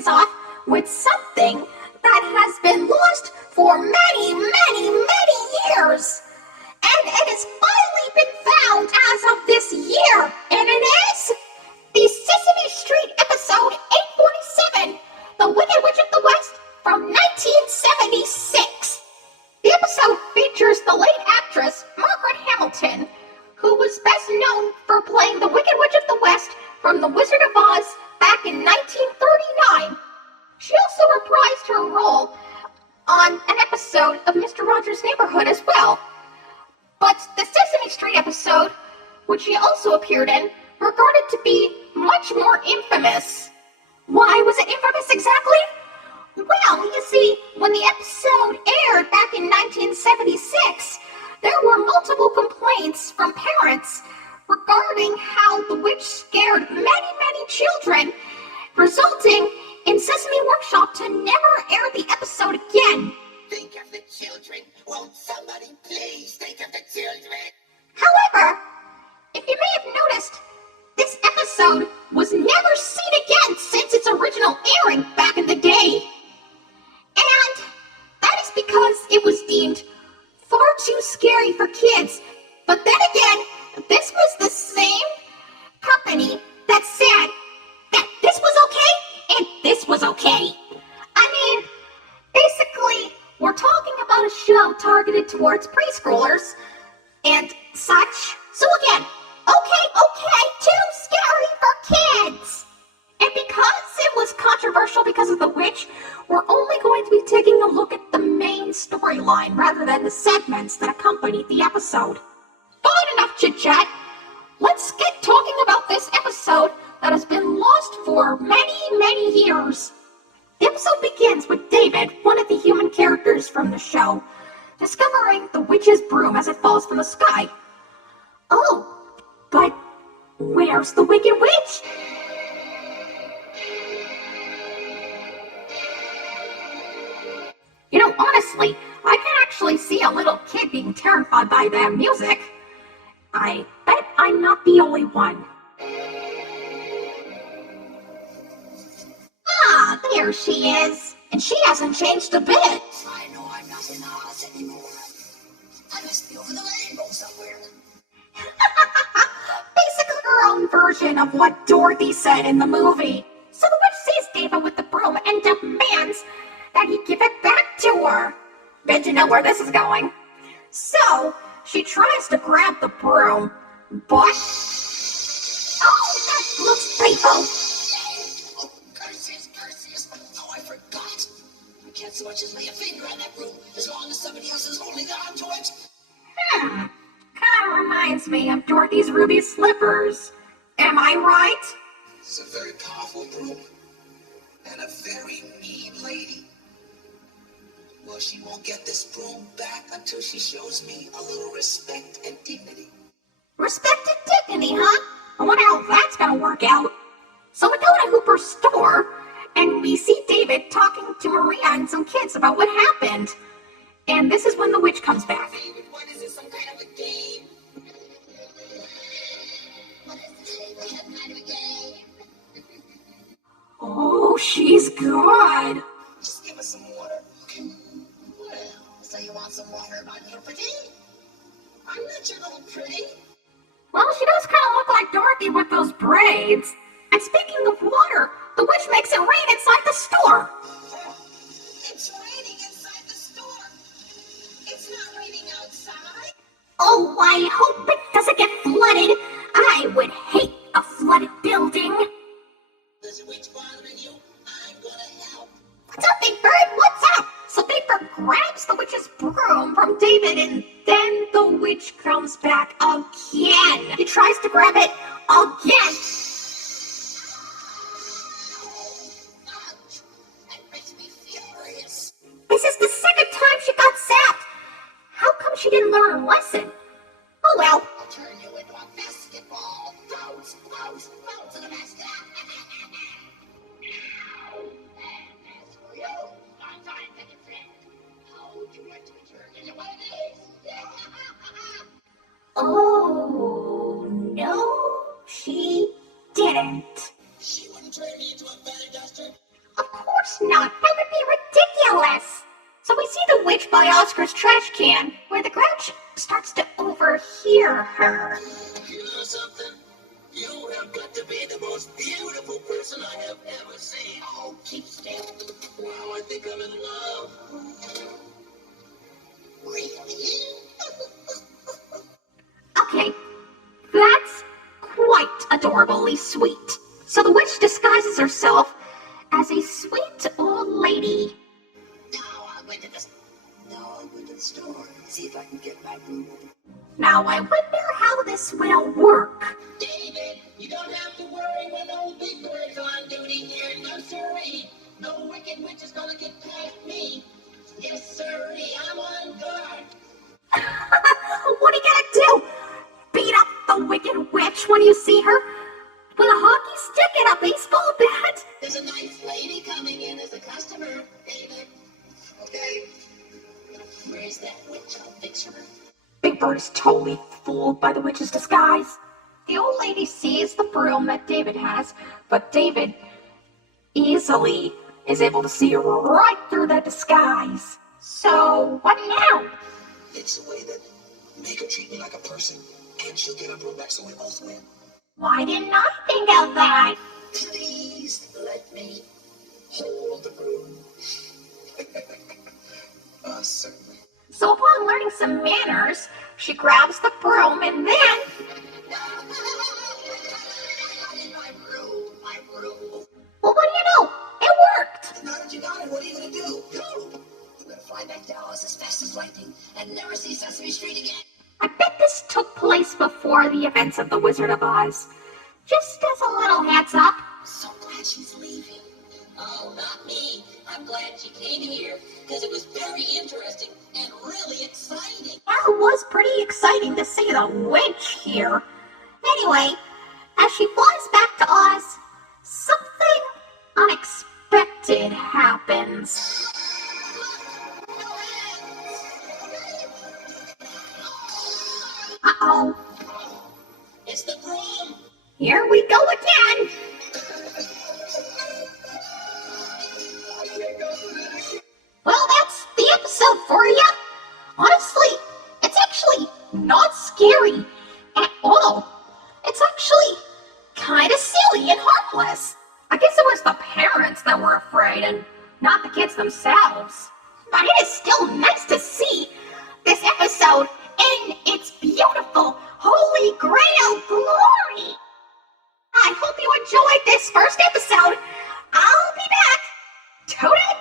parties off with something that has been lost for many, many, many years. And it has finally been found as of this year, and it is the Sesame Street episode 847, The Wicked Witch of the West from 1976. The episode features the late actress Margaret Hamilton, who was best known for playing the Wicked Witch of the West from The Wizard of Oz back in 1939. She also reprised her role on an episode of Mr. Rogers' Neighborhood as well. But the Sesame Street episode, which she also appeared in, regarded to be much more infamous. Why was it infamous exactly? Well, you see, when the episode aired back in 1976, there were multiple complaints from parents regarding how the witch scared many, many children, resulting in Sesame Workshop to never air the episode again. Think of the children. Won't somebody please think of the children? However, if you may have noticed, this episode was never seen again since its original airing back in the day. And that is because it was deemed far too scary for kids. But then again, this was the same company that said that this was okay and this was okay. I mean, basically, we're talking about a show targeted towards preschoolers and such. So again, okay, too scary for kids. And because it was controversial because of the witch, we're only going to be taking a look at the main storyline rather than the segments that accompanied the episode. Fine enough chit-chat. Let's get talking about this episode that has been lost for many, many years. The episode begins with David, one of the human characters from the show, discovering the witch's broom as it falls from the sky. Oh, but where's the Wicked Witch? You know, honestly, I can actually see a little kid being terrified by that music. I bet I'm not the only one. Ah, there she is. And she hasn't changed a bit. I know I'm not in Oz anymore. I must be over the rainbow somewhere. Basically her own version of what Dorothy said in the movie. So the witch sees David with the broom and demands that he give it back to her. Bet you know where this is going. So she tries to grab the broom, but oh, that looks painful. Oh, curses. Oh, I forgot. I can't so much as lay a finger on that broom as long as somebody else is holding on to it. Kinda reminds me of Dorothy's ruby slippers. Am I right? It's a very powerful broom and a very mean lady. Well, she won't get this broom back until she shows me a little respect and dignity. Respect and dignity, huh? I wonder how that's gonna work out. So we go to Hooper's store, and we see David talking to Maria and some kids about what happened. And this is when the witch comes back. David, what is this, some kind of a game? What is this, some kind of a game? Oh, she's good. Just give us some water, okay? Well, so you want some water, my little pretty? I'm not your little pretty. Well, she does kind of look like Dorothy with those braids. And speaking of water, the witch makes it rain inside the store. It's raining inside the store. It's not raining outside. Oh, I hope it doesn't get flooded. I would hate a flooded building. There's a witch bothering you? I'm gonna help. What's up, Big Bird? What's up? So Big Bird grabs the witch's broom from David, and then the witch comes back again. He tries to grab it again. That makes me furious. This is the second time she got zapped. How come she didn't learn her lesson? Oh well. I'll turn you into a basketball. Bounce to the basket. As for you, I'm trying to defend. How would you like to be turned into one of these? Oh, no, she didn't. She wouldn't turn me into a feather duster. Of course not. That would be ridiculous. So we see the witch by Oscar's trash can, where the Grouch starts to overhear her. You know something? You have got to be the most beautiful person I have ever seen. Oh, keep still. Wow, I think I'm in love. Really? Okay, that's quite adorably sweet. So the witch disguises herself as a sweet old lady. Now I went to the store. See if I can get my broom open. Now I wonder how this will work. David, you don't have to worry when old Big Bird's on duty here. No sirree. No wicked witch is gonna get past me. Yes, sirree, I'm on guard. What are you gonna do? Beat up the wicked witch when you see her? With a hockey stick and a baseball bat? There's a nice lady coming in as a customer, David. Okay. Where's that witch? I'll fix her. Big Bird is totally fooled by the witch's disguise. The old lady sees the broom that David has, but David easily is able to see right through that disguise. So, what now? It's a way that make her treat me like a person, and she'll get her broom back so we both win. Why didn't I think of that? Please let me hold the broom. Certainly. So upon learning some manners, she grabs the broom and then... My broom. Well, what do you know? It worked! Now that you got it, what are you gonna do? Go! You're gonna fly back to Alice as fast as lightning and never see Sesame Street again. I bet this took place before the events of The Wizard of Oz. Just as a little heads up. So glad she's leaving. Oh, not me. I'm glad she came here because it was very interesting and really exciting. Well, it was pretty exciting to see the witch here. Anyway, as she flies back to Oz, something unexpected happens. Uh-oh. It's the broom. Here we go again. Well, that's the episode for you. Honestly, it's actually not scary at all. It's actually kind of silly and harmless. I guess it was the parents that were afraid and not the kids themselves. But it is still nice to see this episode in its beautiful Holy Grail glory. I hope you enjoyed this first episode. I'll be back. Toadette